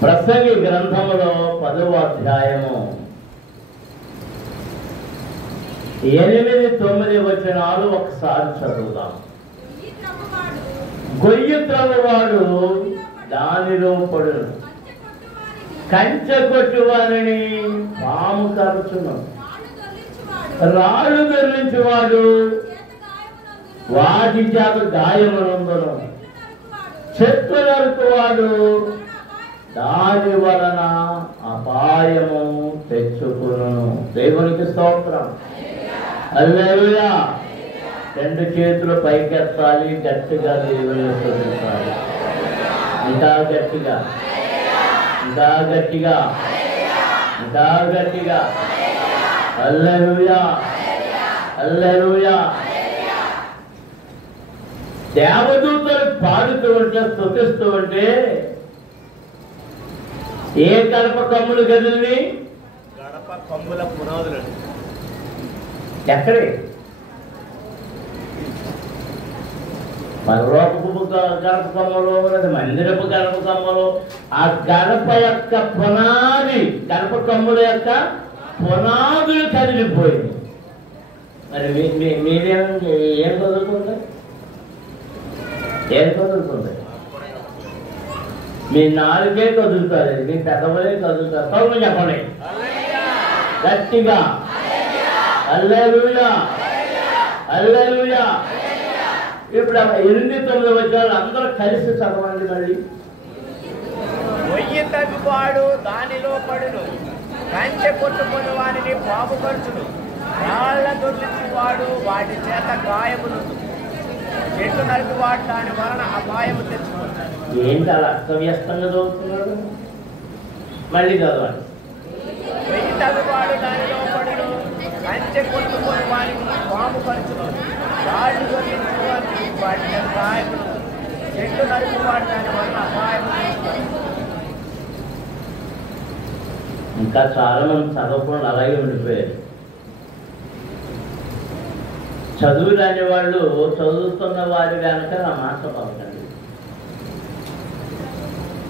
ప్రసంగి గ్రంథములో 10వ అధ్యాయము 8-9 వచనాలు ఒకసారి చదువుదాం. గొయ్యి త్రవ్వువాడు దానిలో పడును, కంచె కొట్టువారిని పాము కరుచును, రాళ్ళు దొర్లించువాడు వాటి చేత గాయమునందును, చెట్లు నరుకువాడు దాని వలన అపాయము తెచ్చుకును. దేవునికి స్తోత్రం. హల్లెలూయా. 2 చేతులు పైకెత్తాలి, గట్టిగా దేవుని స్తుతించాలి. ఇంకా గట్టిగా, ఇంకా గట్టిగా, ఇంకా గట్టిగా. హల్లెలూయా, హల్లెలూయా. దేవదూతలు పాడుతూ ఉంటే, స్తుతిస్తూ ఉంటే ఏ గడప కమ్ములు గదిని? గడప కమ్ముల పునాదులు. ఎక్కడే? పరలోకపు గడప కమ్మలో, మందిరపు గడప కమ్మలో, ఆ గడప యొక్క పునాది, గడప కమ్ముల యొక్క పునాదులు కదిలిపోయింది. మరి మీరేం ఏం కదులుతుంది? ఏం కదులుతుంది? మీ నాలుగే కదులుతుంది, మీ పెదవులే కదులుతారు. సౌమ్యం చెప్పండి గట్టిగా. హల్లెలూయా, హల్లెలూయా. ఇప్పుడు 8-9 వచనాలు అందరూ కలిసి చదవండి. మళ్ళీ గొయ్యి తవ్వువాడు దానిలో పడును, కంచె కొట్టుకొని వారిని పాము కరుచును, రాళ్ళ దొర్లించువాడు వాటి చేత గాయమును, చెట్టు నరుకువాడు దాని వలన అపాయము తెచ్చుకుంటాడు. ఏంటి అలా అస్తవ్యస్తంగా చదువుతున్నాడు? మళ్ళీ చదవండి. గొయ్యి తవ్వువాడు దానిలో పడును, కంచె కొట్టుకొని వారిని పాము కరుచును, రాళ్ళు దొర్లించువాడిని వాటి చేత గాయమును, చెట్టు నరుకువాడు దాని వలన అపాయము తెచ్చుకుంటాడు. ఇంకా చాలా మంది చదవకుండా అలాగే ఉండిపోయారు. చదువు రాని వాళ్ళు చదువుతున్న వారి కనుక నా మాట పలకండి.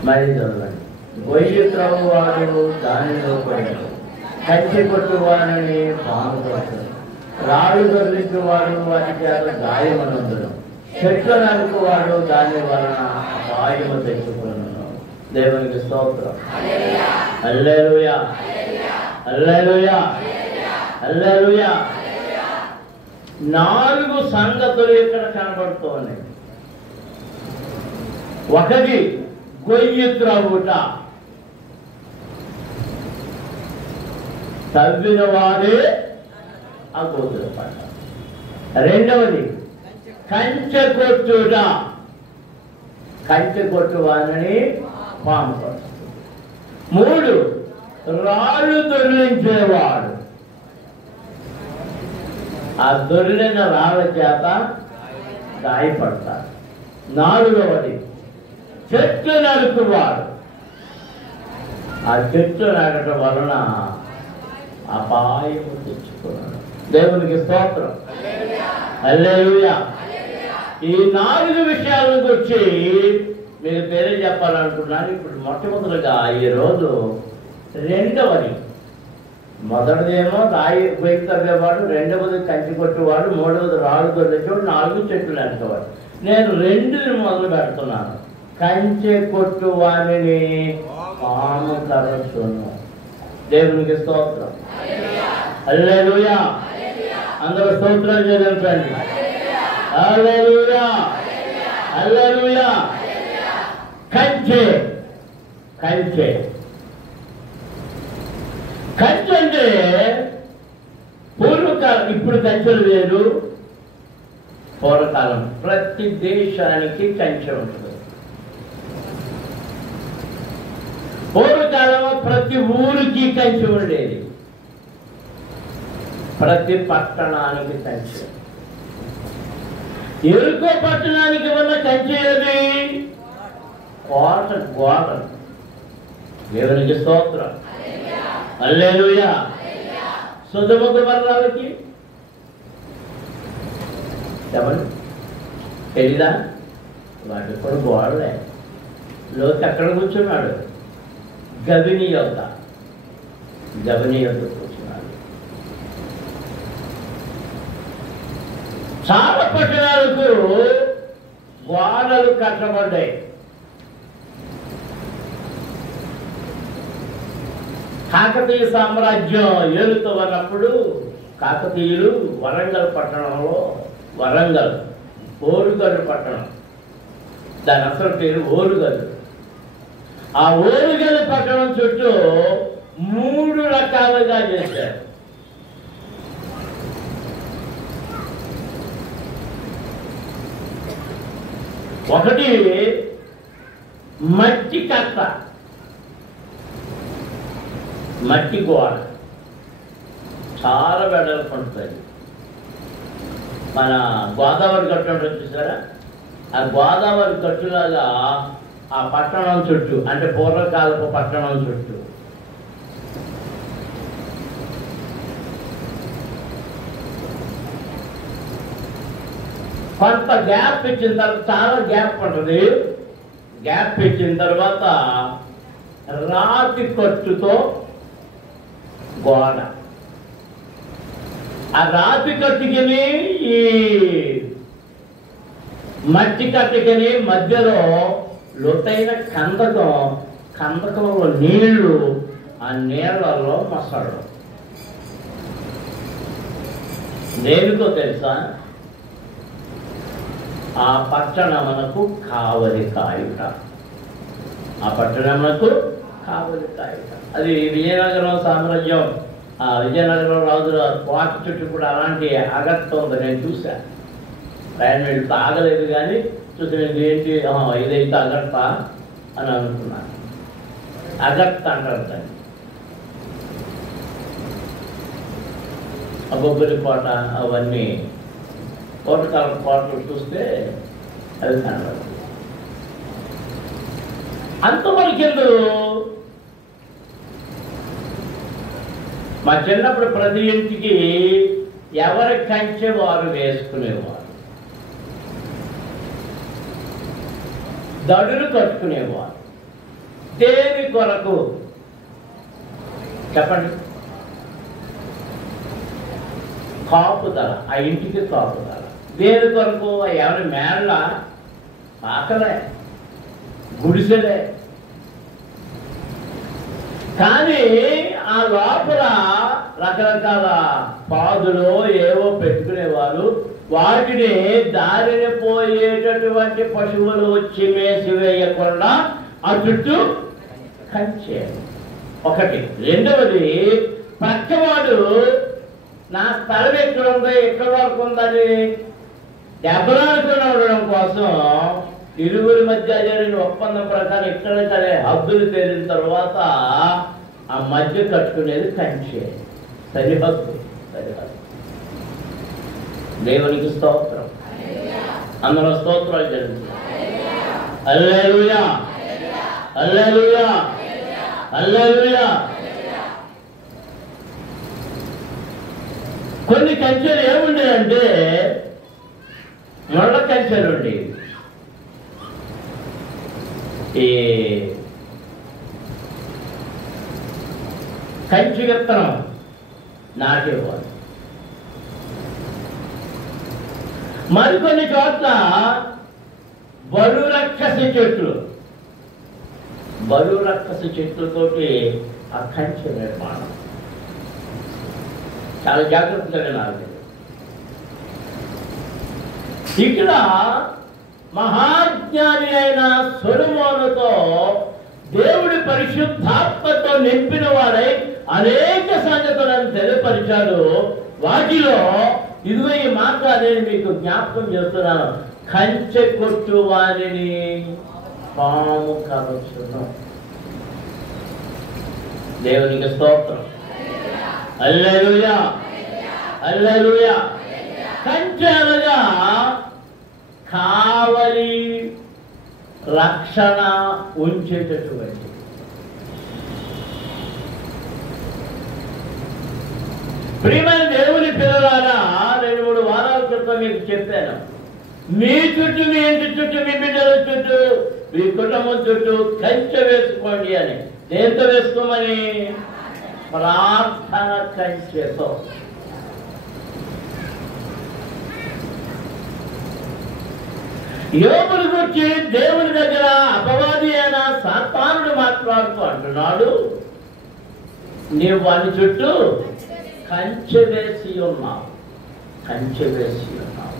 మళ్ళీ చదవండి. గొయ్యి త్రవ్వువాడు దానిలో పడును, కంచె కొట్టువాడిని పాము కరుచును, రాళ్ళు దొర్లించువాడు వాటి చేత గాయమనందును, చెట్లు నరుకువాడు దాని వలన అపాయము తెచ్చుకును. దేవునికి స్తోత్రం. హల్లెలూయా, హల్లెలూయా, హల్లెలూయా. 4 సంగతులు ఇక్కడ కనబడుతున్నాయి. ఒకటి గొయ్యి త్రవ్వుట, తవ్విన వాడే ఆ గోతుల పంట. రెండవది కంచె కొట్టుట, కంచె కొట్టువానని పాము కరుస్తుంది. 3 రాళ్ళు దొర్లించేవాడు, ఆ దొర్లిన రాళ్ళ చేత గాయపడతాడు. 4వది చెట్లు నరుకువాడు, ఆ చెట్లు నరకటం వలన అపాయము తెచ్చుకున్నాడు. దేవునికి స్తోత్రం. హల్లెలూయా. ఈ 4 విషయాల గురించి మీకు తెలియజెప్పాలనుకున్నాను. ఇప్పుడు మొట్టమొదటిగా ఈరోజు రెండవది, మొదటిదేమో రాయి గొయ్యి తవ్వేవాడు, రెండవది కంచి కొట్టేవాడు, మూడవది రాళ్ళు దొరికేవాడు, 4 చెట్లు నరికేవాడు. నేను 2ని మొదలు పెడుతున్నాను. కంచె కొట్టు వారిని పాము కరచును. దేవునికి స్తోత్రం. హల్లెలూయా. అందరూ స్తోత్రాలు చదివించండి. హల్లెలూయా, హల్లెలూయా. కంచె, కంచె, కంచె అంటే పూర్వకాలం, ఇప్పుడు కంచెలు వేరు, పూర్వకాలం. ప్రతి దేశానికి కంచె ఉంటుంది. పూర్వకాలం ప్రతి ఊరికి కంచె ఉండేది, ప్రతి పట్టణానికి కంచె. ఎరుకో పట్టణానికి ఉన్న కంచె ఏది? కోట, గోడ. దేవునికి స్తోత్రం. హల్లెలూయా. సొదొమ గొమొర్రాలకి చెప్పండి, తెలీదా? వాటికి కూడా గోడలే. లోతు ఎక్కడ కూర్చున్నాడు? గవిని యొద్ద కూర్చున్నాడు. చాలా పట్టణాలకు వానలు కట్టబడ్డాయి. కాకతీయ సామ్రాజ్యం ఏలుతూ ఉన్నప్పుడు కాకతీయులు వరంగల్ పట్టణంలో, వరంగల్ ఓరుగల్లు పట్టణం, దాని అసలు పేరు ఓరుగల్లు. ఆ ఓరుగల్లు పట్టణం చుట్టూ 3 రకాలుగా చేశారు. ఒకటి మట్టి కట్ట, మట్టి గోడ, చాలా వెడల్పు ఉంటుంది. మన గోదావరి గట్టు ఉంటుంది చూసారా, ఆ గోదావరి గట్టులాగా ఆ పట్టణం చుట్టూ, అంటే పూర్వకాలపు పట్టణం చుట్టూ కొంత గ్యాప్ ఇచ్చిన తర్వాత, చాలా గ్యాప్ ఉంటుంది, గ్యాప్ ఇచ్చిన తర్వాత రాతి కట్టుతో గోడ, ఆ రాతి కట్టుకిని ఈ మట్టి కట్టుకిని మధ్యలో లోతైన కందకంలో నీళ్లు, ఆ నీళ్లలో మసడు. దేనితో తెలుసా? ఆ పట్టణమునకు కావలి కాయుట, ఆ పట్టణమునకు కావలి కాయుట. అది విజయనగరం సామ్రాజ్యం, ఆ విజయనగరం రాజుల కోట చుట్టూ కూడా అలాంటి అగత్త ఉంది. నేను చూశాను, ప్రయాణం తాగలేదు కానీ చూసాను. ఏంటి ఇదైతే అగత్త అని అనుకున్నాను. అగత్త అంటారు దాన్ని. ఆ బొబ్బరి కోట అవన్నీ కోటకాలం కోటలు చూస్తే అది కనబడుతుంది. అంతవరకెళ్ళు మా చిన్నప్పుడు ప్రతి ఇంటికి ఎవరి కంచె వారు వేసుకునేవారు, దడులు కట్టుకునేవారు. దేని కొరకు చెప్పండి? కాపుదల, ఆ ఇంటికి కాపుదల. దేని కొరకు? ఎవరి మేళ్ళ, ఆకలే, గుడిసెలే. కానీ ఆ లోపల రకరకాల పాదులు ఏవో పెట్టుకునేవారు. వాటిని దారిన పోయేటటువంటి పశువులు వచ్చి మేసివేయకుండా ఆ చుట్టూ కంచె ఒకటి. రెండవది, పక్కవాడు నా స్థలం ఎక్కడ ఉందో, ఎక్కడ వరకు ఉందని దెబ్బలాడుకుని ఉండడం కోసం ఇరువురి మధ్య జరిగిన ఒప్పందం ప్రకారం ఎక్కడ సరే హద్దులు తేలిన తర్వాత ఆ మధ్య కట్టుకునేది కంచె, సరిహద్దు. దేవునికి స్తోత్రం. అందరూ స్తోత్రాలు జరుగుతుంది. హల్లెలూయా, హల్లెలూయా, హల్లెలూయా. కొన్ని కంచెలు ఏముండేదంటే ముళ్ళ కంచెలు ఉండేవి. ఈ కంచి విత్తనం నాటేవారు. మరికొన్ని చోట్ల బలు రక్కసి చెట్లతోటి ఆ కంచె నిర్మాణం. చాలా జాగ్రత్తగా వినాలి. ఇక్కడ మహాజ్ఞాని అయిన సొలొమోనుతో దేవుడి పరిశుద్ధాత్మతో నింపిన వాడై అనేక సంగతులను తెలియపరిచాడు. వాటిలో ఇదిగో ఈ మాట నేను మీకు జ్ఞాపకం చేస్తున్నాను. కంచె కొట్టు వారిని పాము కరచును. దేవునికి స్తోత్రం. హల్లెలూయా, హల్లెలూయా. కంచె అనగా కావలి, రక్షణ ఉంచేటటువంటి. ప్రియమైన దేవుని పిల్లలారా, 2-3 వారాల క్రితం మీకు చెప్పాను, మీ చుట్టూ, మీ ఇంటి చుట్టూ, మీ బిడ్డల చుట్టూ, మీ కుటుంబం చుట్టూ కంచె వేసుకోండి అని. దేంతో వేసుకోమని? ప్రార్థన కంచెతో. యోబుని గురించి దేవుని దగ్గర అపవాది అయిన సాతానుడు మాట్లాడుతూ అంటున్నాడు, నీవు వాని చుట్టూ కంచె వేసి ఉన్నావు, కంచె వేసి ఉన్నావు.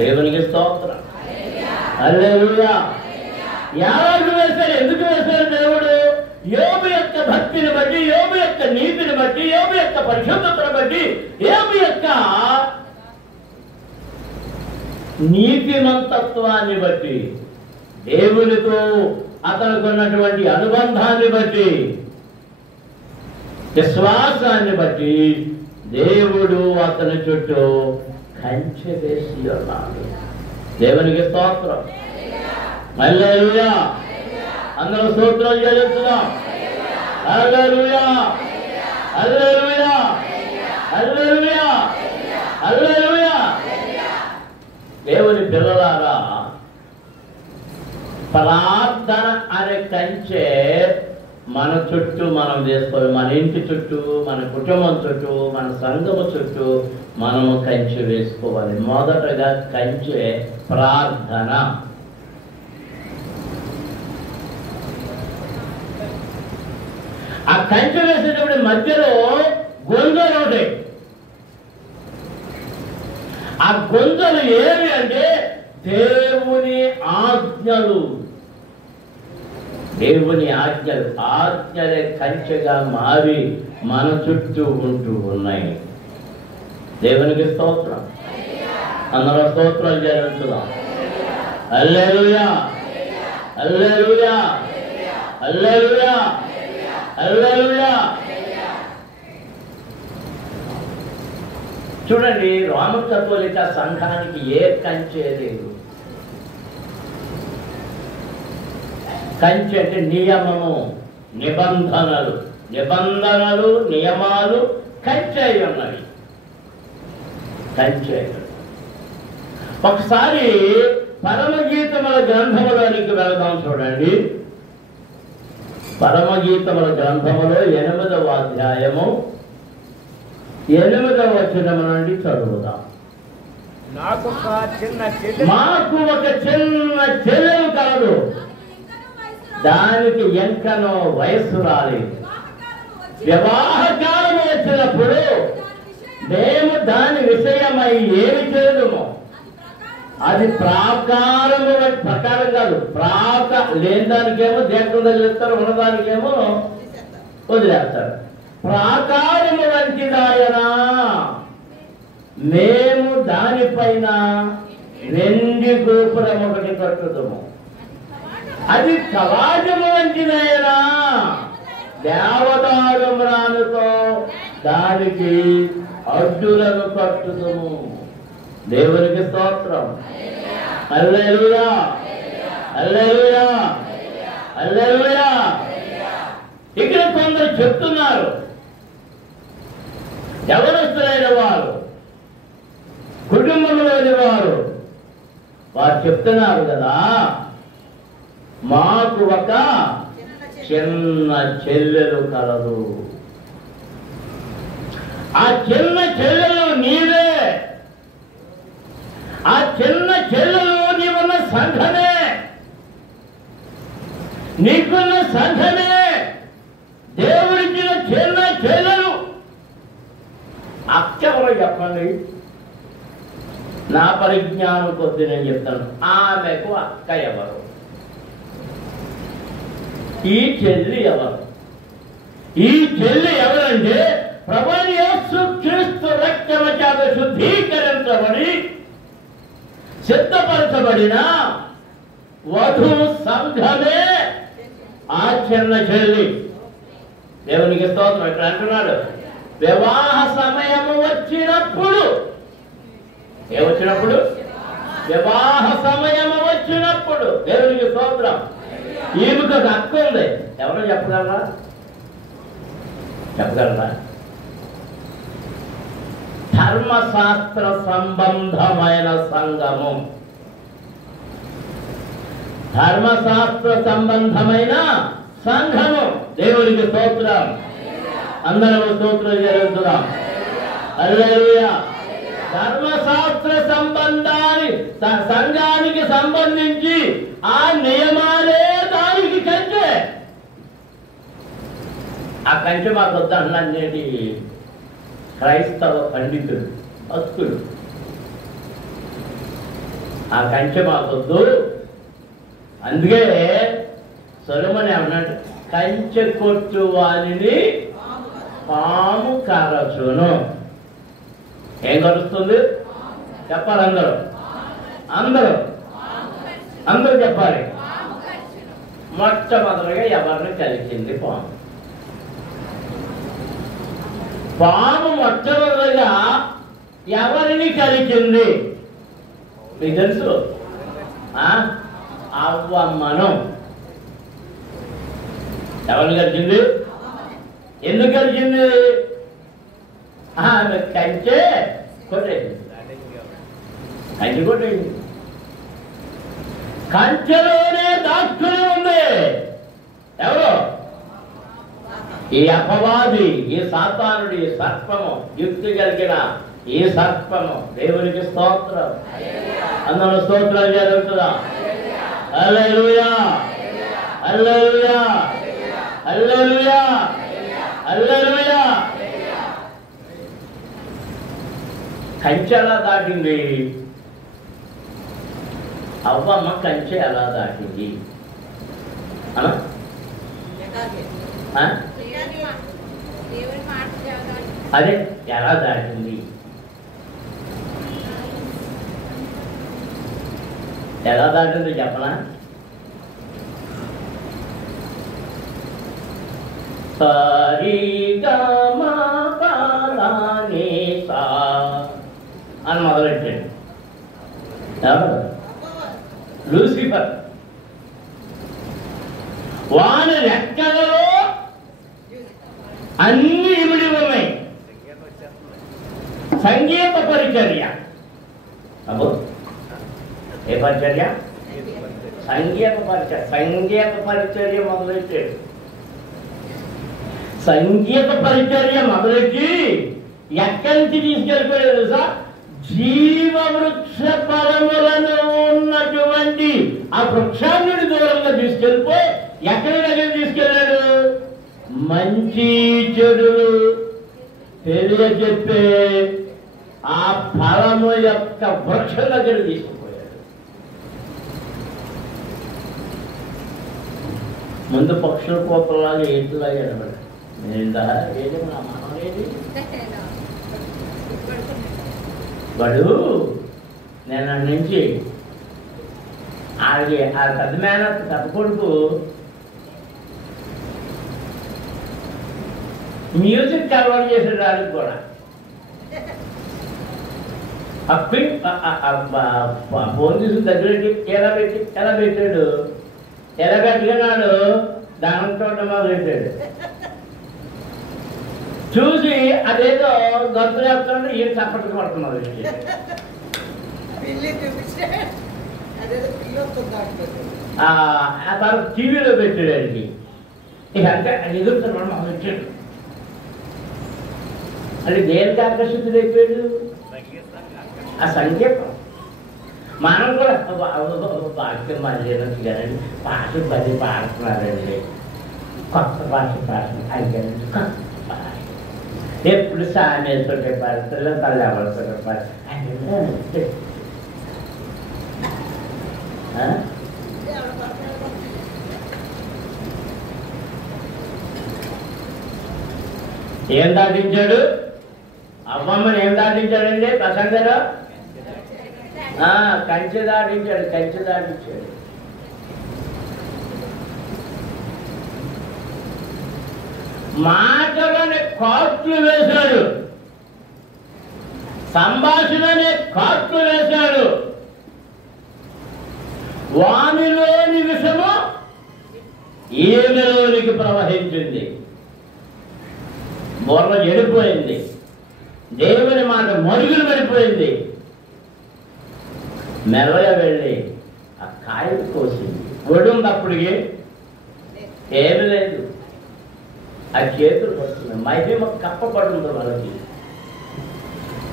దేవునికి స్తోత్రం. హల్లెలూయా. యావత్తు వేశారు. ఎందుకు వేశారు దేవుడు? యోబు యొక్క భక్తిని బట్టి, యోబు యొక్క నీతిని బట్టి, యోబు యొక్క పరిశుద్ధతను బట్టి, యోబు యొక్క నీతిమంతత్వాన్ని బట్టి, దేవునితో అతనికి ఉన్నటువంటి అనుబంధాన్ని బట్టి, విశ్వాసాన్ని బట్టి దేవుడు అతని చుట్టూ కంచె వేసి ఉన్నాడు. దేవునికి స్తోత్రం. హల్లెలూయా. అందరూ స్తోత్రాలు చెల్లిస్తున్నాం. హల్లెలూయా, హల్లెలూయా, హల్లెలూయా, హల్లెలూయా. దేవుని పిల్లలారా, ప్రార్థన అనే కంచె మన చుట్టూ మనం వేసుకోవాలి. మన ఇంటి చుట్టూ, మన కుటుంబం చుట్టూ, మన సంఘము చుట్టూ మనము కంచె వేసుకోవాలి. మొదటగా కంచె ప్రార్థన. ఆ కంచె వేసేటప్పుడు మధ్యలో గొంతులు ఉంటాయి. ఆ గొంతులు ఏవి అంటే దేవుని ఆజ్ఞలు. దేవుని ఆజ్ఞలు, ఆజ్ఞలే కంచెగా మారి మన చుట్టూ ఉంటూ ఉన్నాయి. దేవునికి స్తోత్రం. అందరూ స్తోత్రాలు చెల్లించుదాం. హల్లెలూయా, హల్లెలూయా, హల్లెలూయా, హల్లెలూయా. చూడండి, రోమన్ కథోలిక సంఘానికి ఏ కంచె లేదు. కంచె అంటే నియమము, నిబంధనలు, నిబంధనలు, నియమాలు కంచె ఉన్నవి. కంచె. ఒకసారి పరమగీతముల గ్రంథములోనికి వెళదాం. చూడండి, పరమగీతముల గ్రంథములో 8వ అధ్యాయము 8వ వచనము నుండి చదువుదాం. మాకు ఒక చిన్న చెల్లెలు కలదు, దానికి ఎంకనో వయస్సు రాలేదు. వివాహ కాలం వచ్చినప్పుడు మేము దాని విషయమై ఏమి చేయదుమో అది ప్రాకారము, ప్రకారం కాదు, లేని దానికేమో దేంట్లో వదిలేస్తారు, ఉన్నదానికేమో వదిలేస్తారు. ప్రాకారము వంటిదాయనా, మేము దానిపైన వెండి గోపురం ఒకటి కట్టుదము. అది కవాజము వంటిదాయనా, దేవదారు మ్రానుతో దానికి అడ్డులను కట్టుదము. దేవునికి స్తోత్రం. హల్లెలూయా, హల్లెలూయా, హల్లెలూయా. ఇక్కడ కొందరు చెప్తున్నారు, ఎవరొస్తులైన వారు, కుటుంబంలోని వారు చెప్తున్నారు కదా, మాకు ఒక చిన్న చెల్లెలు కలదు. ఆ చిన్న చెల్లెలు నీవే. ఆ చిన్న చెల్లెలు నీవున్న సంఘమే, నీకున్న సంఘమే. దేవుడిచ్చిన చిన్న చెల్లెలు. అక్క ఎవరో చెప్పండి. నా పరిజ్ఞానం కొద్ది నేను చెప్తాను. ఆమెకు అక్క ఎవరు? ఈ చెల్లి ఎవరు? ఈ చెల్లి ఎవరంటే ప్రభువైన యేసుక్రీస్తు రక్తము చేత శుద్ధీకరించబడి సిద్ధపరచబడిన వధు సంఘమే ఆ చిన్న చెల్లి. దేవునికి స్తోత్రం. ఇక్కడ అంటున్నాడు, వివాహ సమయము వచ్చినప్పుడు. ఏమొచ్చినప్పుడు? వివాహ సమయము వచ్చినప్పుడు. దేవునికి స్తోత్రం. ఈమెకు ఒక అక్క ఉంది. ఎవరో చెప్పగలరా? చెప్పగలరా? ధర్మశాస్త్ర సంబంధమైన సంఘము. ధర్మశాస్త్ర సంబంధమైన సంఘము. దేవునికి స్తోత్రం. అందరము స్తోత్రం జరుగుతున్నాం. హల్లెలూయా. ధర్మశాస్త్ర సంఘానికి సంబంధించి ఆ నియమాలే దానికి కంచె. ఆ కంచె మాకు వద్దన్నది క్రైస్తవ పండితుడు, భక్తుడు. ఆ కంచె మాకొద్దు. అందుకే సొలొమోను ఏమన్నాడు, కంచె కొట్టు వారిని పాము కరచును. ఏం కరుస్తుంది చెప్పాలి అందరూ, అందరూ అందరూ చెప్పాలి. మొట్టమొదటిగా ఎవరిని కలిసింది పాము. పాము మొట్టమొదటిగా ఎవరిని కలిసింది మీకు తెలుసు? అవ్వమ్మను. ఎవరిని కలిసింది? ఎందుకు కలిసింది? ఆమె కంచె కొట్టేసింది. కంచె కొట్టేసింది. కంచెలోనే దాక్కుని ఉంది ఎవరు? ఈ అపవాది, ఈ సాతానుడు, ఈ సర్పము, యుక్తి కలిగిన ఈ సర్పము. దేవునికి స్తోత్రం. అందరూ స్తోత్రం జరుగుతుందా? హల్లెలూయా, హల్లెలూయా, హల్లెలూయా, హల్లెలూయా. కంచె ఎలా దాటింది? అవ్వమ్మ కంచె ఎలా దాటింది? అదే ఎలా దాటింది? ఎలా దాటింది చెప్పనా? సరిగమపదనిసా అని మొదలెట్టాడు. ఎవరు? లూసిఫర్. వాని రెక్కలలో అన్ని ఇమిడి ఉన్నాయి. సంగీత పరిచర్య. అబ్బో, ఏ పరిచర్య? సంగీత పరిచర్య. సంగీత పరిచర్య మొదలెట్టాడు. సంగీత పరిచర్య మొదలెట్టి ఎక్కడి నుంచి తీసుకెళ్ళిపోయాడు తెలుసా? జీవవృక్ష ఫలములను ఉన్నటువంటి ఆ వృక్షాన్ని దూరంగా తీసుకెళ్ళిపోయి ఎక్కడి దగ్గర తీసుకెళ్ళాడు? మంచి చెడులు తెలియజెప్పే ఆ ఫలము యొక్క వృక్షం దగ్గర తీసుకుపోయాడు. ముందు పక్షుల కోపలాగా ఏంటిలాగా ఎనబడి ఏది నా మనమేది వాడు నేను నుంచి ఆడికి ఆ పెద్ద మేనత్ పెద్ద కొడుకు మ్యూజిక్ అలవాటు చేసాడు. ఆడికి కూడా ఫోన్ తీసి దగ్గర ఎలా పెట్టాడు, ఎలా పెట్టుకున్నాడు, దానం చూడటం మొదలెట్టాడు. చూసి అదేదో గొంతు చెప్తాడు, ఈయన చప్పట్లు కొడుతున్నారు. ఆ తర్వాత టీవీలో పెట్టాడు. ఆయనకి ఇక అంటే అది ఎదుగుతున్నాడు మొదలెట్టాడు. అంటే దేనికి ఆకర్షితుడైపోయాడు? ఆ సంగీతం. మనం కూడా వాక్యం మళ్ళీ కానీ పాట పది పాడుతున్నారండి, కొత్త భాష అంటే ఎప్పుడు సామేశ్వరుడే పాడుతారు, తల్లెవరితో పాడుతారు. ఏం దాటించాడు? అమ్మమ్మని ఏం దాటించాడండి ప్రసంగలో? కంచె దాటించాడు. కంచె దాటించాడు. మాటలనే కాట్లు వేశాడు, సంభాషణనే కాట్లు వేశాడు. వానిలోని విషము ఈమెలోనికి ప్రవహించింది. బుర్ర చెడిపోయింది. దేవుని మాట మరుగులు పడిపోయింది. మెల్లగా వెళ్ళి ఆ కాయలు కోసింది. ఒడి ఉంది అప్పటికి, ఏమి లేదు. ఆ చేతులు పడుతుంది, మహిమ కప్పబడుతుంది వాళ్ళకి.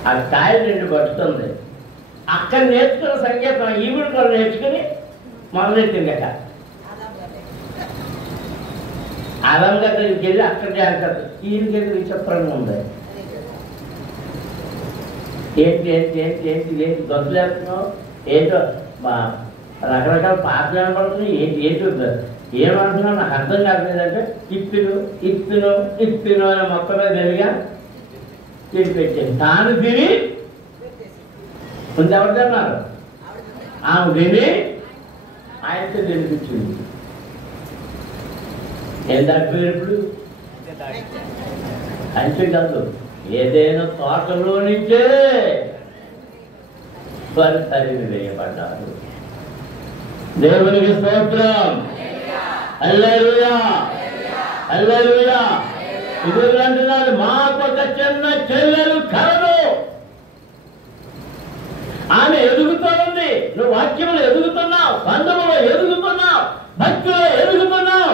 ఆ కాయలు రెండు పట్టుతుంది. అక్కడ నేర్చుకున్న సంగీతం ఈవిడ కూడా నేర్చుకుని మొదలెట్టింది. అక్కడ ఆదాం దగ్గరికి వెళ్ళి అక్కడ డ్యాన్స్ ఈయన దగ్గర విచిత్రంగా ఉంది. ఏంటి ఏంటి ఏంటి ఏంటి ఏంటి గొంతులేస్తున్నావు, ఏంటో మా రకరకాల పాటలు వినపడుతున్నాయి, ఏంటి ఏంటి ఏమంటున్నావు నాకు అర్థం కావట్లేదంటే ఇప్పిను ఇప్పిను ఇప్పిను అని మొత్తం మీద వెలిగా తిని పెట్టాను. తాను తిని ముందు ఎవరు తిన్నారు, ఆమె తిని ఆయనతో తినిపించింది. ఏం దాటిపోయారు ఇప్పుడు? అంతే కాదు, ఏదైనా తోటలో నుంచే వారు తరిమి వేయబడ్డారు. దేవునికి స్తోత్రం. హల్లెలూయా హల్లెలూయా. ఇది అంటున్నారు, మాకొక చిన్న చెల్లెలు కలదు. ఆమె ఎదుగుతూ ఉంది. నువ్వు వాక్యంలో ఎదుగుతున్నావు, బంధములో ఎదుగుతున్నావు, భక్తిలో ఎదుగుతున్నావు.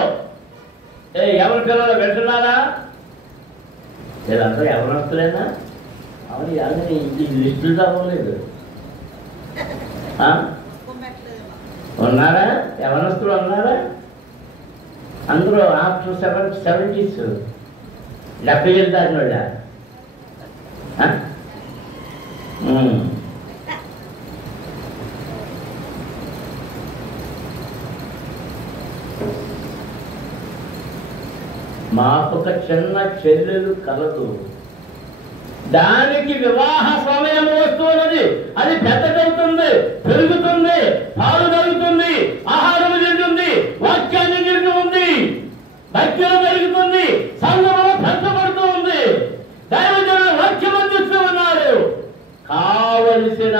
ఎవరి పిల్లలు వింటున్నారా? వీళ్ళందరూ ఎవరొస్తులేనా? అవును, అలాగే ఈ లిస్టులు రావలేదు. ఉన్నారా? ఎవరొస్తులు ఉన్నారా? అందరూ ఆఫ్టర్ 70s 70 ఏళ్ళు దాటినోళ్ళ. మాకొక చిన్న చెల్లెలు కలదు, దానికి వివాహ సమయం వస్తున్నది. అది పెద్దదవుతుంది, పెరుగుతుంది, పాలు తగ్గుతుంది, ఆహారం తింటుంది, వాక్యాన్ని తింటుంది, భక్తిలో పెరుగుతుంది, సంఘంలో పెంచబడుతూ ఉంది, దైవజనులు వాక్యం అందిస్తూ ఉన్నారు. కావలసిన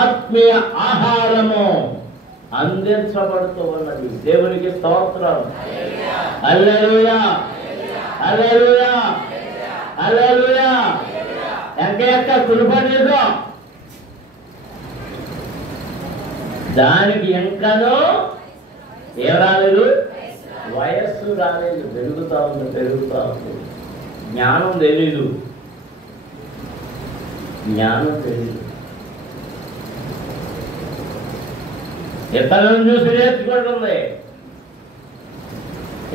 ఆత్మీయ ఆహారము అందించబడుతూ ఉన్నది. దేవునికి స్తోత్రం. హల్లెలూయా హల్లెలూయా హల్లెలూయా. ఎక్క కురుపడేదో దానికి ఎంకనో ఏం రాలేదు, వయస్సు రాలేదు. పెరుగుతా ఉంది పెరుగుతా ఉంది. జ్ఞానం తెలీదు, జ్ఞానం తెలీదు. ఇతరులను చూసి నేర్చుకుంటుంది,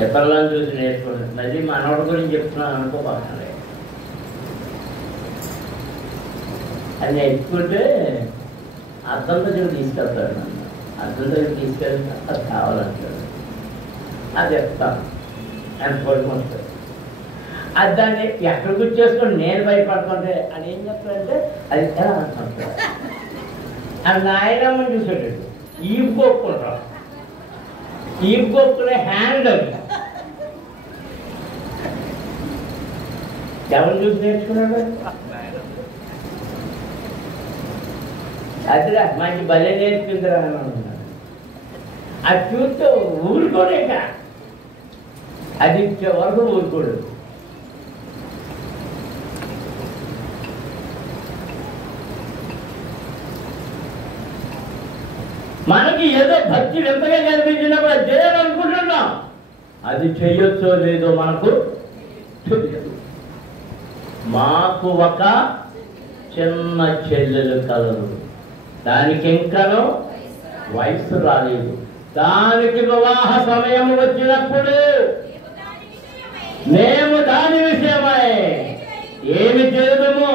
ఇతరులను చూసి నేర్చుకుంటుంది. అది మనోడి గురించి చెప్తున్నాను అనుకోబాకండి. అది నేర్చుకుంటే అర్థం దగ్గర తీసుకెళ్తాడు. నన్ను అర్థం దగ్గర తీసుకెళ్తే అది కావాలంటాడు. అది చెప్తాను, ఎంత పడుకుంటాడు. అది దాన్ని ఎక్కడ గుర్చేసుకొని నేను భయపడుతుంటే అని ఏం చెప్తాడంటే అది ఎలా అనుకుంటాడు. అది నాయనమ్మని చూసాడు, ఈపు కొప్పుకుంటాం, ఈపు కొప్పుకునే హ్యాండ్ అది ఎవరు చూసి నేర్చుకున్నాడు? అదిరా మంచి భలే నేర్చుకుందిరా అని అన్నాడు. అది చూస్తే ఊరుకోలేక అది ఇచ్చే వరకు ఊరుకోడు. మనకి ఏదో భక్తి ఎంతగా కనిపించినప్పుడు అది చేయాలనుకుంటున్నాం, అది చెయ్యొచ్చో లేదో మనకు తెలియదు. మాకు ఒక చిన్న చెల్లెలు కలదు, దానికి ఇంకనూ వయసు రాలేదు. దానికి వివాహ సమయం వచ్చినప్పుడు మేము దాని విషయమై ఏమి చేదుము,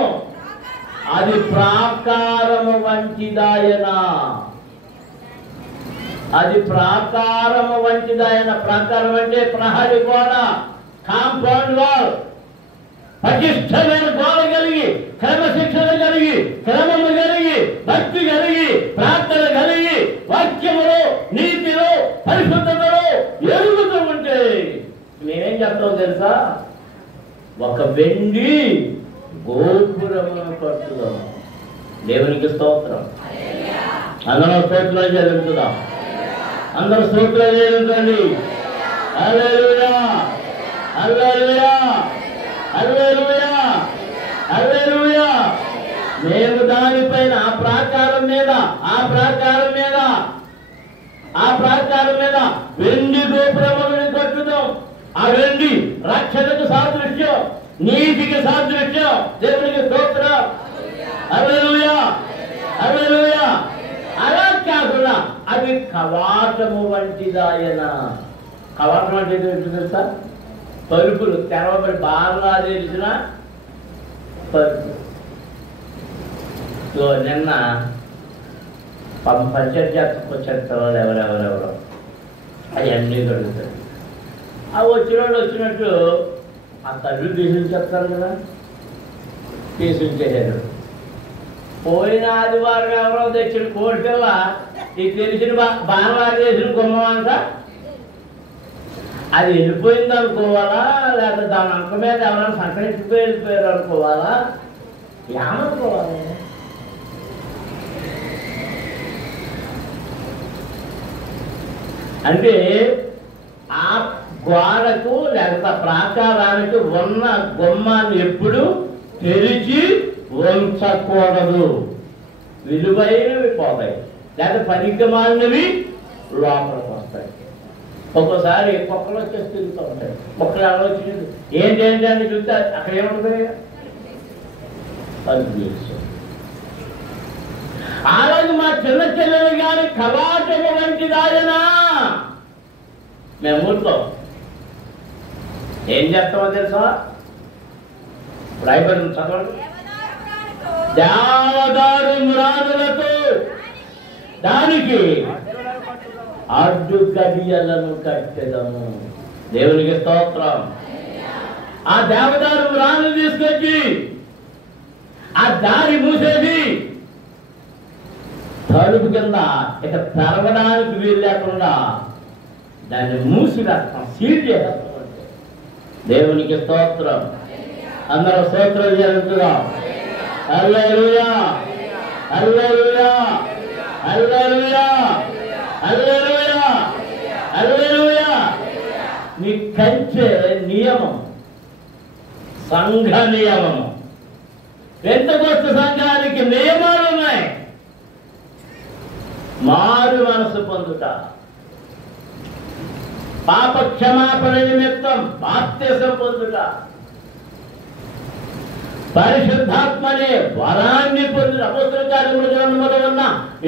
అది ప్రాకారము వంటిదాయన, అది ప్రాకారము వంటిదాయన. ప్రాకారం అంటే ప్రహరీ గోడ, కాంపౌండ్ వాల్, పటిష్టమైన గోడ కలిగి, క్రమశిక్షణ కలిగి, క్రమము కలిగి, భక్తి కలిగి, ప్రార్థన కలిగి, వాక్యములో, నీతిలో, పరిశుద్ధతలో ఎదుగుతూ ఉంటే మేమేం చెప్తాం తెలుసా? ఒక వెండి గోపురమును కట్టుదాం. దేవునికి స్తోత్రం. అందరూ స్తోత్రాలు జరుగుతుందాం, అందరూ స్తోత్రాలు జరుగుతుంది. హల్లెలూయా హల్లెలూయా హల్లెలూయా హల్లెలూయా. మేము దానిపైన ఆ ప్రాకారం మీద వెండి గోపురములను కట్టుదాం. ఆ వెండి రక్షణకు సాదృశ్యం, నీతికి సాదృశ్యం. దేవునికి స్తోత్రం. హల్లెలూయా, హల్లెలూయా. అలా కాకుండా అది కవాటము వంటిదాయన. కవాటం అంటే ఏంటో తెలుసా? తలుపులు తెరవబడి బాగా తెలిసిన తలుపులు. సో నిన్న పంచాయతీ వాళ్ళు ఎవరెవరెవరో అవన్నీ కడుగుతారు. ఆ వచ్చినట్టు ఆ తల్లి తీసుకొస్తారు కదా, తీసుకొచ్చేసారు. పోయిన ఆదివారం ఎవరో తెచ్చిన కోడిపిల్ల ఈ తెలిసిన బాణవాదేసిన గుమ్మం అంట అది వెళ్ళిపోయింది అనుకోవాలా, లేకపోతే దాని అంక మీద ఎవరైనా సంకరించిపోయి వెళ్ళిపోయారు అనుకోవాలా, ఏమనుకోవాలి? అంటే ఆ గోడకు లేకపోతే ప్రాకారానికి ఉన్న గుమ్మాన్ని ఎప్పుడు తెరిచి ఉంచకూడదు. విలువైనవి పోతాయి, లేకపోతే పనికిమాలినవి లోపలికి వస్తాయి. ఒక్కోసారి కుక్కలు వచ్చేసి తిరుగుతూ ఉంటాయి. కుక్కలు ఆలోచించింది ఏంటి అని చూస్తే అక్కడ ఏముంటుంది? అలాగే మా చిన్న చెల్లెలు గారి కవాటము వంటిదాయనా. మేము ఊరుతాం, ఏం చేస్తామో తెలుసా? రాయబడి చదవండి. దేవదారు మ్రానులతో దానికి అడ్డు గడియలను కట్టెదము. దేవునికి స్తోత్రం. ఆ దేవదారు మ్రాను తీసుకొచ్చి ఆ దారి మూసేసి తలుపు కింద ఇక తెరవడానికి వీలు లేకుండా దాన్ని మూసి రాస్తాం, సీల్ చేస్తాం. దేవునికి స్తోత్రం. అందరూ స్తోత్రం జరుగుతున్నాం. హల్లెలూయా, హల్లెలూయా, హల్లెలూయా, హల్లెలూయా, హల్లెలూయా. నీ కంచె నియమం, సంఘ నియమము. పెంతెకోస్తు సంఘానికి నియమాలు ఉన్నాయి. మారు మనసు పొందుట, పాప క్షమాపణ నిమిత్తం బాప్తిసం పొందుట, పరిశుద్ధాత్మనే వరాన్ని పొందుట. అపోస్తలుల కార్యముల గ్రంథములో ఉన్న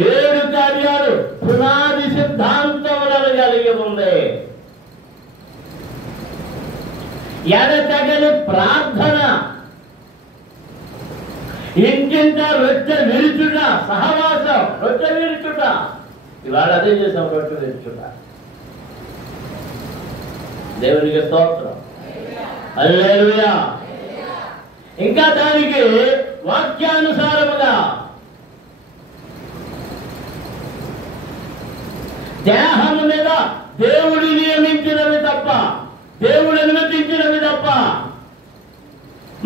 7 కార్యాలు పునాది సిద్ధాంతములను కలిగి ఉంది. ఎడతెగని ప్రార్థన, ఇంటింట రొట్టె విరుచుట, సహవాసం, రొట్టె విరుచుట. ఇవాళ అదే చేసాం, రొట్టె విరుచుట. దేవునికి స్తోత్రం. హల్లెలూయా. ఇంకా దానికి వాక్యానుసారముగా దేహము మీద దేవుడు నియమించినవి తప్ప, దేవుడు అనుమతించినవి తప్ప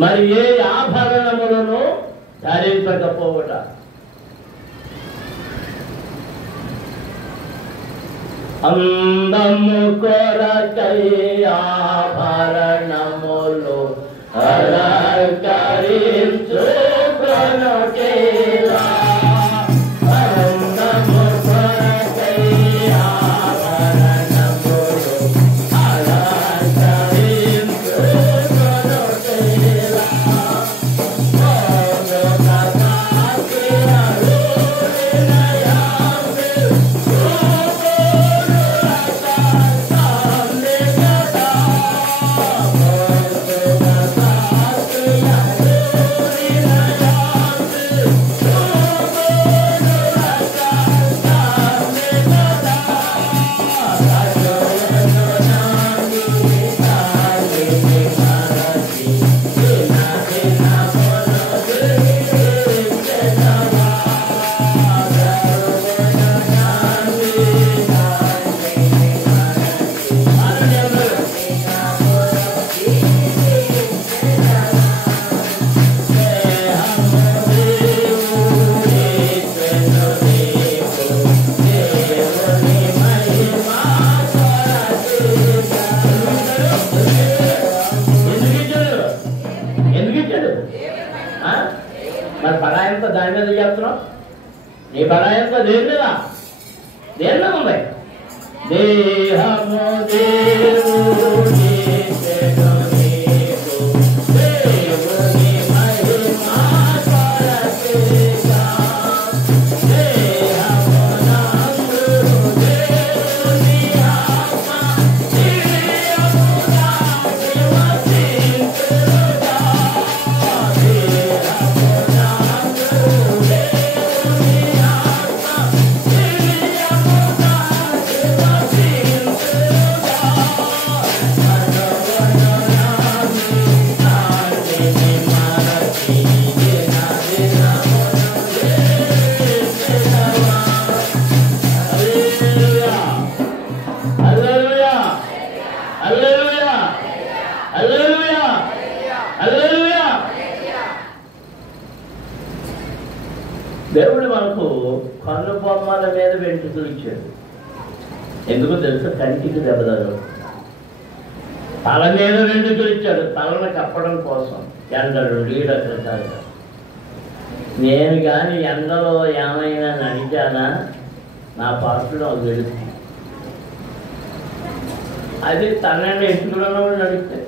మరి ఏ ఆభరణములను ధరించకపోవట. అందము కొరకై ఆభరణములు అలంకరించుకొనుటేలా. అందము కొరకై ఆభరణములు అలంకరించుకొనుటేలా. మరి బడాయంతా దాని మీద చేస్తున్నావు. నీ బడాయంతా దేని మీద? దేని మీద ఉంది? దేహము దేవుని వెంట్రుకలు ఇచ్చాడు. ఎందుకో తెలుసా? కంటికి దెబ్బదారు. తల మీద వెంట్రుకలు ఇచ్చాడు, తలను కప్పడం కోసం. ఎండలు రకరకాల. నేను కానీ ఎండలో ఏమైనా నడిచానా నా పాత్రలో అది వెళుతుంది. అది తనని ఎత్తుకున్న వాళ్ళు నడిస్తే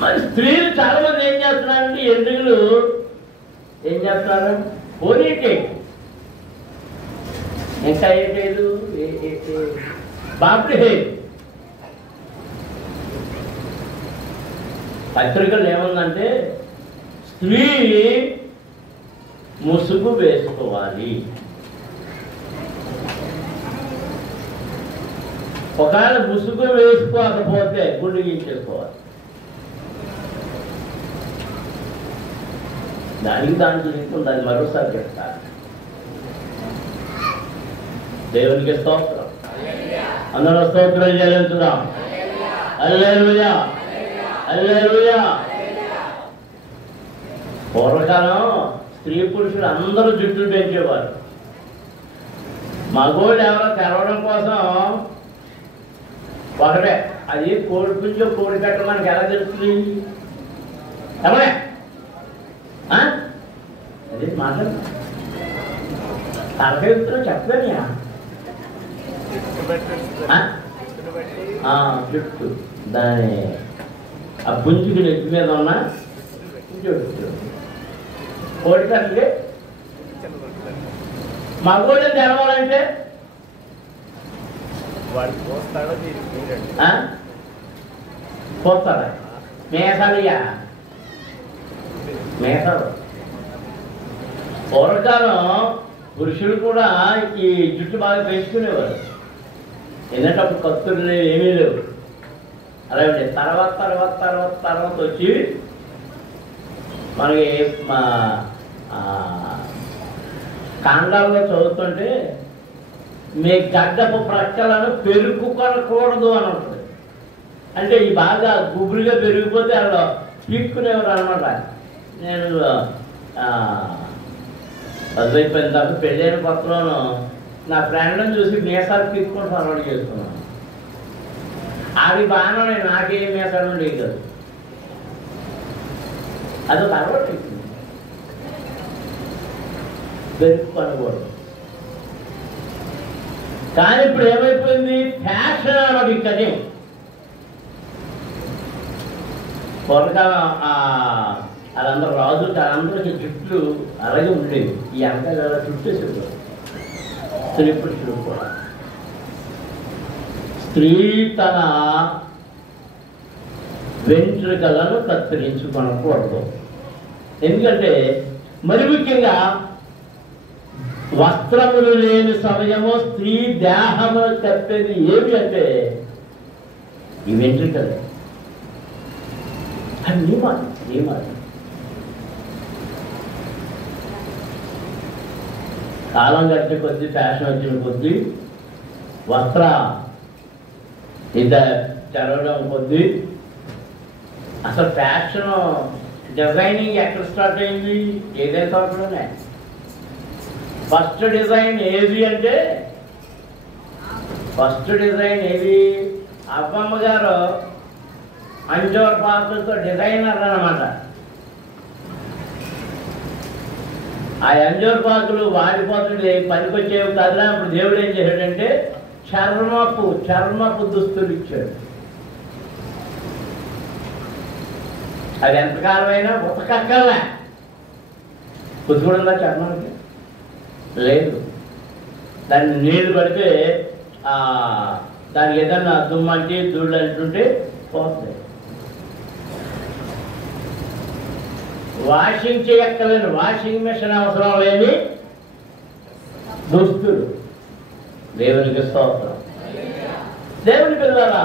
మరి స్త్రీలు చాలా మంది ఏం చేస్తున్నారంటే ఎందుకులు ఏం చేస్తున్నారు? పోనీటేక్, ఇంకా ఏంటేదు బాబు. పత్రికలు ఏముందంటే స్త్రీ ముసుగు వేసుకోవాలి. ఒకవేళ ముసుగు వేసుకోకపోతే గుండె గీయించేసుకోవాలి. దాంట్లో ఇంటుంది, అది మరోసారి చెప్తారు. దేవునికి స్తోత్రం, అందరూ స్తోత్రం చెల్లించుదాం. హల్లెలూయా, హల్లెలూయా. పూర్వకాలం స్త్రీ పురుషులు అందరూ జుట్టులు పెంచేవారు. మగోళ్ళు ఎవరో తెరవడం కోసం ఒకటే, అది కోడి పుంజో కోడి పెట్ట మనకి ఎలా తెలుస్తుంది? ఎవరే అదే మాట్లాడు తరగతిలో చెప్పలేనియా? జుట్టు దాని ఆ పుంజుకి నెత్తి మీద ఉన్న జుట్టు కోడి కట్టలే. మగోళ్ళు తెరవాలంటే పోస్తాడా? మేసాలియా, మేసాలు. పూర్వకాలం పురుషులు కూడా ఈ జుట్టు బాగా పెంచుకునేవారు. ఎందుకంటే అప్పుడు కత్తులు లేవు, ఏమీ లేవు. అలాగే తర్వాత వచ్చి మనకి మా కాండాల్లో చదువుతుంటే మీ గడ్డపు ప్రక్కలను పెరుగుకొనకూడదు అని ఉంటుంది. అంటే ఈ బాగా గుబురుగా పెరిగిపోతే వాళ్ళు పీక్కునేవారు అనమాట. నేను చదువుపోయిన తర్వాత పెళ్ళైన కొత్తలోనూ నా ఫ్రెండ్ని చూసి మీసాలు పీక్కుంటూ అలవాటు చేసుకున్నాను. అది బాగానే నాకేం మీసాలు ఉండేవి కాదు. అదొక అలవాటు అయిపోయింది. పెరుగుకొనకూడదు. కానీ ఇప్పుడు ఏమైపోయింది? ఫ్యాషన్ అన్నమాట. ఇంకనే పూర్వకాలం వాళ్ళందరూ రాజులకి అందరికీ జుట్లు అలాగే ఉండేవి. ఈ అంతా చుట్టేసేవారు. స్త్రీ పురుషులు కూడా. స్త్రీ తన వెంట్రుకలను కత్తిరించుకొనకూడదు. ఎందుకంటే మరి ముఖ్యంగా వస్త్రములు లేని సమయము స్త్రీ దేహము కప్పేది ఏమి అంటే ఈ వెంట్రుకలే. అది నియమాలు. కాలం గడిచే కొద్దీ, ఫ్యాషన్ వచ్చిన కొద్దీ, వస్త్ర చదవడం కొద్దీ అసలు ఫ్యాషన్ డిజైనింగ్ ఎక్కడ స్టార్ట్ అయింది? ఏదైతే సంవత్సరంలోనే. ఫస్ట్ డిజైన్ ఏది అంటే అబ్బమ్మ గారు అంజోర్ పాత్రతో డిజైనర్ అన్నమాట. ఆ అంజోర్ పాత్రలు వాడిపోతుంది, పనికొచ్చేవి కదలా. అప్పుడు దేవుడు ఏం చేశాడంటే చర్మపు దుస్తులు ఇచ్చాడు. అది ఎంతకాలమైనా ఉతకక్కర్లే. ఉతుకుడుందా చర్మానికి? లేదు. దాన్ని నీళ్లు పడితే దానికి ఏదన్నా దుమ్మంటి ధూళ్ళు అంటుంటే పోతుంది. వాషింగ్ చేయక్కర్లేని, వాషింగ్ మిషన్ అవసరం లేని దుస్తులు. దేవునికి స్తోత్రం. దేవుని పిల్లరా,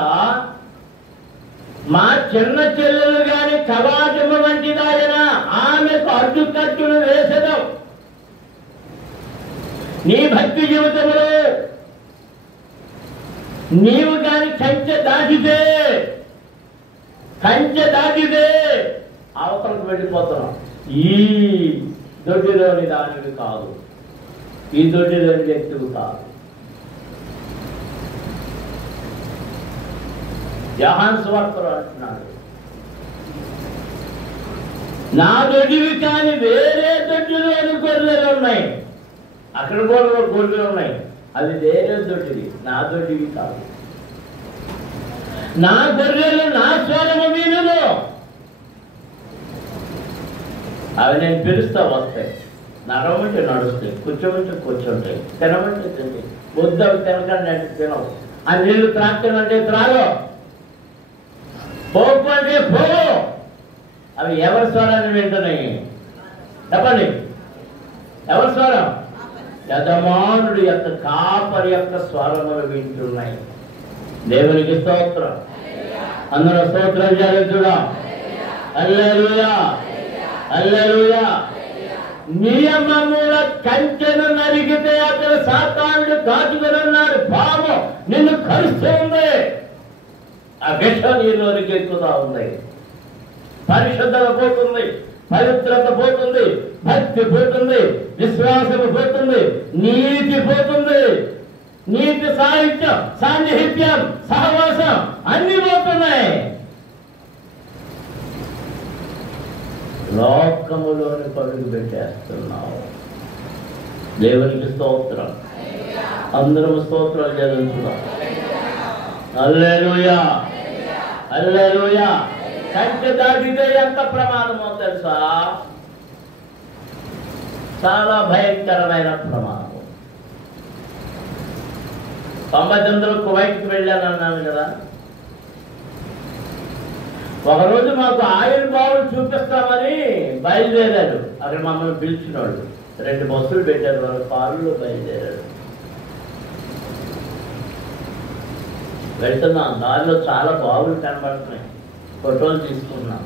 మా చిన్న చెల్లెలు గాని కవాటము వంటిదాయన ఆమెకు అడ్డుకట్టులు వేసడం. నీ భక్తి జీవితంలో నీవు కాని కంచె దాటితే కంచె దాటితే అవతలకు వెళ్ళిపోతున్నాం. ఈ దొడ్డిలోని దానివి కాదు, ఈ దొడ్డిలోని వ్యక్తులు కాదు. యోహాను సువార్తలో అంటున్నాడు, నా దొడ్డివి కానీ వేరే దొడ్డిలోని గొర్రెలు ఉన్నాయి. అక్కడ కూడా గొర్రెలు ఉన్నాయి, అది వేరే దొడ్డిది, నా దొడ్డివి కాదు. నా గొర్రెలు నా స్వరము వినును, అవి నేను పిలుస్తా వస్తాయి. నడవమంటే నడుస్తాయి, కూర్చోమంటే కూర్చుంటాయి, తినమంటే తింటాయి. వద్దు అవి తినకండి అంటే తినవు, ఆ నీళ్లు త్రాగంటే త్రాగో, పోపు అంటే పోవు. అవి ఎవరి స్వరాన్ని వింటున్నాయి చెప్పండి? ఎవరి స్వరం? యజమానుడి యొక్క కాపరి యొక్క స్వరములు వింటున్నాయి. దేవునికి స్తోత్రం. అందరూ స్తోత్రం చెల్లించుడా. హల్లెలూయా, హల్లెలూయా. నియమముల కంచెను నరిగితే అక్కడ సాతానుడు కాచుకున్నాడు, పాము నిన్ను కలుస్తుంది. ఆ విషం నీలోనికి ఎక్కుతా ఉంది. పరిశుద్ధత పోతుంది, పవిత్రత పోతుంది, భక్తి పోతుంది, విశ్వాసం పోతుంది, నీతి పోతుంది. నీతి సాహిత్యం, సాన్నిహిత్యం, సహవాసం అన్ని పోతున్నాయి. లోకములోని పడుగు పెట్టేస్తున్నావు. దేవునికి స్తోత్రం. అందరం స్తోత్రాలు చదువుతున్నాం. హల్లెలూయా, హల్లెలూయా. కంచె దాటితే ఎంత ప్రమాదమో తెలుసా? చాలా భయంకరమైన ప్రమాదం. 99లో కువైట్కి వెళ్ళానన్నాను కదా. ఒకరోజు మాకు ఆయిల్ బావులు చూపిస్తామని బయలుదేరారు. అక్కడ మమ్మల్ని పిలిచిన వాళ్ళు 2 బస్సులు పెట్టారు, వాళ్ళ కారులో బయలుదేరారు. వెళ్తున్నాం, దారిలో చాలా బావులు కనబడుతున్నాయి, ఫోటోలు తీసుకున్నాం,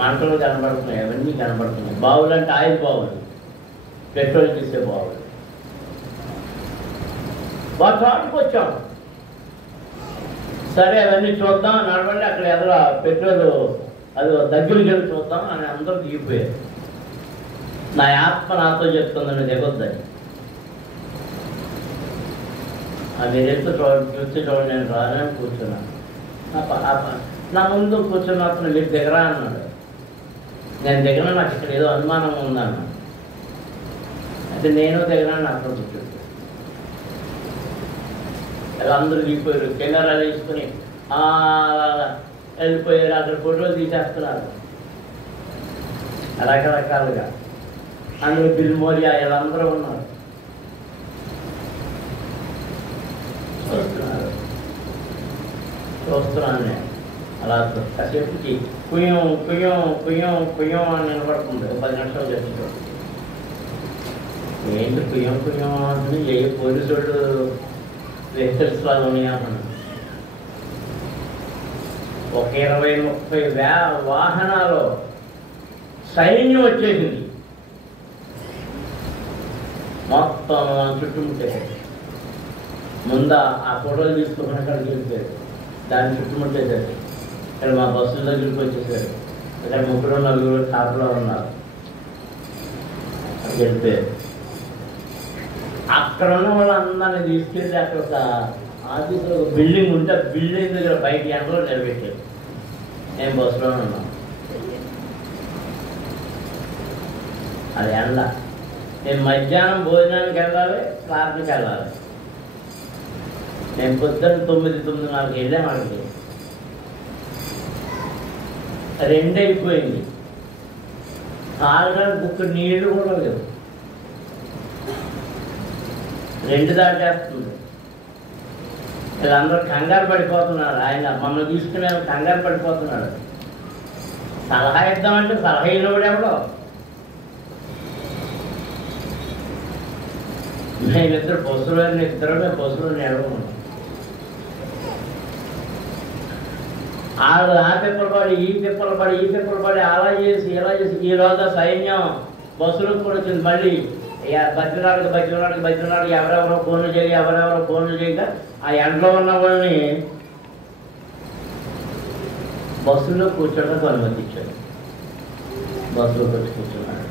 మంటలు కనబడుతున్నాయి, అవన్నీ కనబడుతున్నాయి. బావులు అంటే ఆయిల్ బావులు, పెట్రోల్ తీసే బావులు. వాళ్ళ చోటుకు వచ్చాం. సరే అవన్నీ చూద్దాం, నడవండి, అక్కడ ఎదురు పెట్రోల్ అది దగ్గరికి వెళ్ళి చూద్దాం అని అందరూ దిగిపోయారు. నా ఆత్మ నాతో చెప్తుందని దిగొద్దని. మీరు ఎత్తు చూస్తే చూడండి, నేను రానని కూర్చున్నాను. నా ముందు కూర్చున్న అతను మీరు దిగరా అన్నాడు. నేను దిగను, నాకు ఇక్కడ ఏదో అనుమానం ఉందన్నా. అయితే నేను దిగరాని అక్కడ కూర్చుంటాను. అలా అందరూ దిగిపోయారు, కెమెరాలు వేసుకుని వెళ్ళిపోయారు. అక్కడ ఫోటోలు తీసేస్తున్నారు రకరకాలుగా. అందులో బిల్ మోరియా వీళ్ళందరూ ఉన్నారు, చూస్తున్నాను నేను. అలా కాసేపుకి కుయ్యం కుయ్యం కుయ్యం కుయ్యం అని నిలబడుతుంది. 10 నిమిషాలు చర్చలో ఏంటి కుయ్యం కుయ్యం అంటే ఏ పోలీసు వాళ్ళు వెహికల్స్ లాగా ఉన్నాయన్నాను. ఒక 20-30 వాహనాలు సైన్యం వచ్చేసింది. మొత్తం చుట్టుముట్టేది. ముందు ఆ ఫోటోలు తీసుకుని అక్కడికి వెళ్ళిపోయారు, దాన్ని చుట్టుముట్టేసారు. ఇక్కడ మా బస్సుల దగ్గరికి వచ్చేసారు. ఇక్కడ 3-4 కాపులో ఉన్నారు, వెళ్ళిపోయారు. అక్కడ ఉన్న వాళ్ళందరినీ తీసుకెళ్ళి అక్కడ ఒక ఆఫీసులో ఒక బిల్డింగ్ ఉంటే ఆ బిల్డింగ్ దగ్గర బయట ఎండలో నిలబెట్టారు. నేను బస్సులోనే ఉన్నాను. అది ఎండ. నేను మధ్యాహ్నం భోజనానికి వెళ్ళాలి, ప్రార్థనకి వెళ్ళాలి. నేను పొద్దున్న 9-9:30 వెళ్ళాను. అక్కడికి 2 అయిపోయింది. తాగడానికి బుక్క నీళ్లు కూడా లేవు. 2 దాటేస్తుంది. వీళ్ళందరూ కంగారు పడిపోతున్నారు. ఆయన మమ్మల్ని తీసుకుని కంగారు పడిపోతున్నాడు. సలహా ఇద్దామంటే సలహా ఇవ్వడు ఎవడో. మేమిద్దరు బస్సులో బస్సులో నడవను. వాళ్ళు ఆ తిప్పలు పడి ఈ తిప్పలు పడి అలా చేసి ఇలా చేసి ఈ రోజు సైన్యం బస్సులకు కూడా వచ్చింది. మళ్ళీ బతినాడికి ఎవరెవరో ఫోన్లు చేయక ఆ ఎండలో ఉన్న వాళ్ళని బస్సులో కూర్చోడానికి అనుమతి ఇచ్చాడు. బస్సులోకి వచ్చి కూర్చున్నాడు.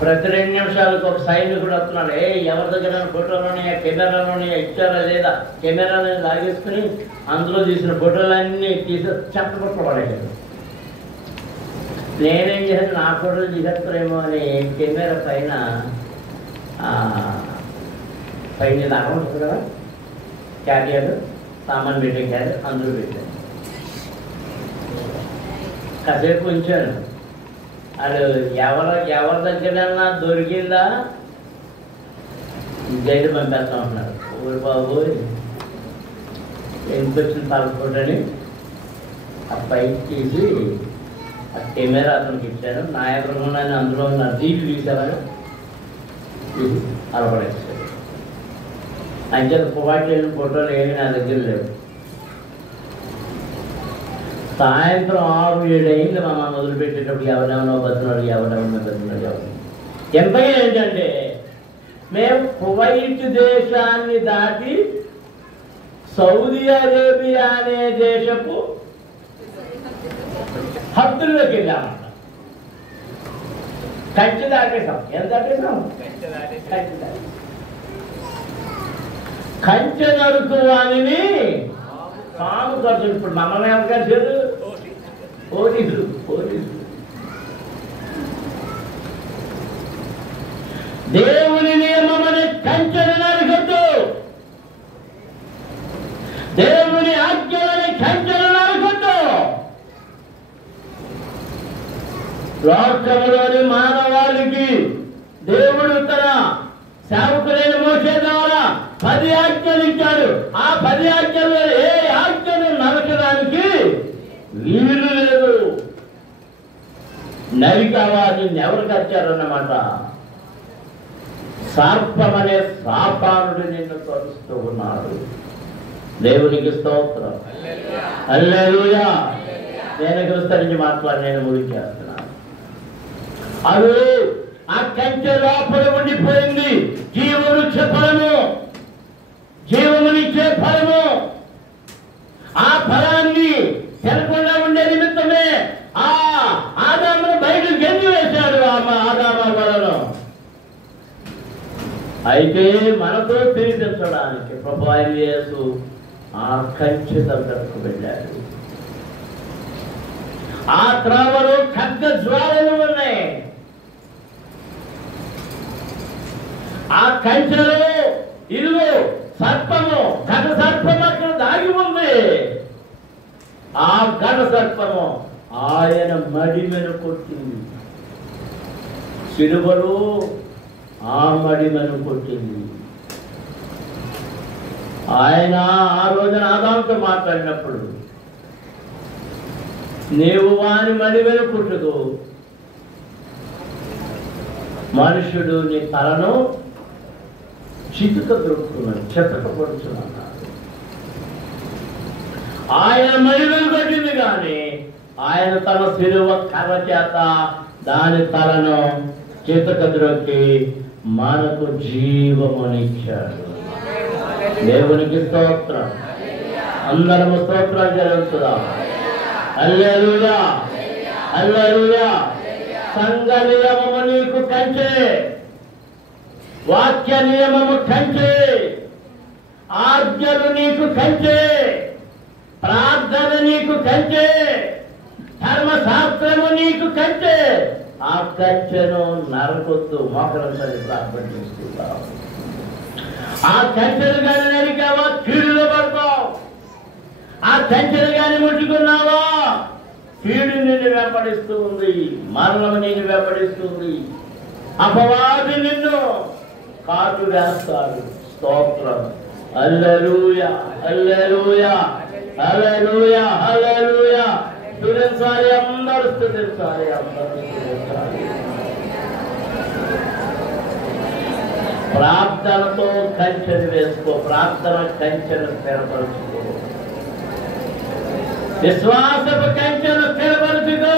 ప్రతి 2 నిమిషాలకు ఒక సైనికుడు వస్తున్నాడు. ఎవరి దగ్గర ఫోటోలోనే కెమెరాలోనే ఇచ్చారా లేదా, కెమెరాని లాగేసుకుని అందులో తీసిన ఫోటోలన్నీ తీసి చెప్పబట్టబడేశాడు. నేనేం చేశాను, నా ఫోటోలు తీసేస్తారేమో అని కెమెరా పైన దాకా ఉంటుంది కదా క్యారియర్, సామాన్ పెట్టే క్యారియర్, అందులో పెట్టాను. కాసేపు ఉంచాను. అది ఎవరి దగ్గరైనా దొరికిందా జైలు పంపేస్తాం అంటున్నారు. ఊరి బాబు ఎందుకు వచ్చిన పాస్పోర్ట్ అని ఆ పైకి తీసి ఆ కెమెరా అతనికి ఇచ్చాను. నా ఎదురుగా అందులో ఉన్న జీపు తీసేవాడు, అలపడేస్తాడు. అంటే కువాటి వెళ్ళిన ఫోటోలు ఏమి నా దగ్గర లేవు. సాయంత్రం 6-7 అయింది మా మొదలుపెట్టేటప్పుడు ఎవరెవరో బతున్నాడు, ఎవరు ఎంతగా ఏంటంటే మేము కువైట్ దేశాన్ని దాటి సౌదీ అరేబియా అనే దేశపు హద్దుల్లోకి వెళ్ళామంట. కంచె దాటేసాం. ఎంత దాటేసాం? కంచె నరుకు వాణిని పాము ఖర్చు. ఇప్పుడు మమ్మల్ని ఎవరు కలిసారు? పోలీసులు. దేవుని నియమమని కంచెను నరకొద్దు, దేవుని ఆజ్ఞలని కంచెను నరకొద్దు. లోకములోని మానవాళికి దేవుడు తన సేవకులైన మోషే ద్వారా 10 ఆజ్ఞలు ఇచ్చాడు. ఆ 10 ఆజ్ఞల్లో ఏ ఆజ్ఞను నరకడానికి వీలు లేదు. నరికావా నిన్ను ఎవరు కచ్చారన్నమాట. సర్పమనే సాతానుడు నిన్ను తరుస్తూ ఉన్నాడు. దేవునికి స్తోత్రం. హల్లెలూయా. నేను విస్తరించి మాట్లాడి నేను ముగించేస్తున్నాను. అది ఆ కంచె లోపల ఉండిపోయింది. జీవవృక్ష ఫలము, జీవమునిచ్చే ఫలము. ఆ ఫలాన్ని తినకుండా ఉండే నిమిత్తమే ఆ ఆదామును బయటకు గెంటి వేశాడు ఆదామ వలలో. అయితే మనతో తిరిగించడానికి ప్రభువైన యేసు ఆ కంచె దగ్గరకు వెళ్ళాడు. ఆ త్రావలో ఖడ్గ జ్వాలలు ఉన్నాయి. ఆ కంచెలో ఇదిగో సర్పము, ఘట సర్పము అక్కడ దాగి ఉంది. ఆ ఘట సర్పము ఆయన మడిమెను కొట్టింది. సిలువలో ఆ మడిమెను కొట్టింది. ఆయన ఆ రోజున ఆదాముతో మాట్లాడినప్పుడు, నీవు వాని మడిమెను కొట్టుకు, మనుషుడు నీ తలను చితుక దొరుకుతున్నాడు, చెత్తకపడుతున్నాడు. ఆయన మడిమెను కొట్టింది కానీ ఆయన తన సిలువ కర్ర చేత దాని తలను చితక ద్రొక్కి మనకు జీవమునిచ్చాడు. దేవునికి స్తోత్రం. అందరము స్తోత్రాలు చెల్లించుదాం. హల్లెలూయా, హల్లెలూయా. సంఘ నియమము నీకు కంచె, వాక్య నియమము కంచె, ఆజ్ఞలు నీకు కంచె, ప్రార్థన నీకు కంచె, ధర్మశాస్త్రము నీకు కంచె. ఆ కంచెను నరకొద్దు. మోకరంతని ప్రార్థన చేసుకుంటాం. ఆ కంచెను కానీ నరికావా కీడులో పడతావు. ఆ కంచెను కానీ ముట్టుకున్నావా కీడు నిన్ను వెంబడిస్తూ ఉంది, మరణం నిన్ను వెంబడిస్తుంది, అపవాది నిన్ను కాటు వేస్తాడు. స్తోత్రం. హల్లెలూయా, హల్లెలూయా, హల్లెలూయా, హల్లెలూయా. స్తుతించాలి, అందరూ స్తుతించాలి, అందరూ స్తుతించాలి. ప్రార్థనతో కంచెను వేసుకో, ప్రార్థన కంచెను స్థిరపరుచుకో, విశ్వాసపు కంచెను స్థిరపరుచుకో.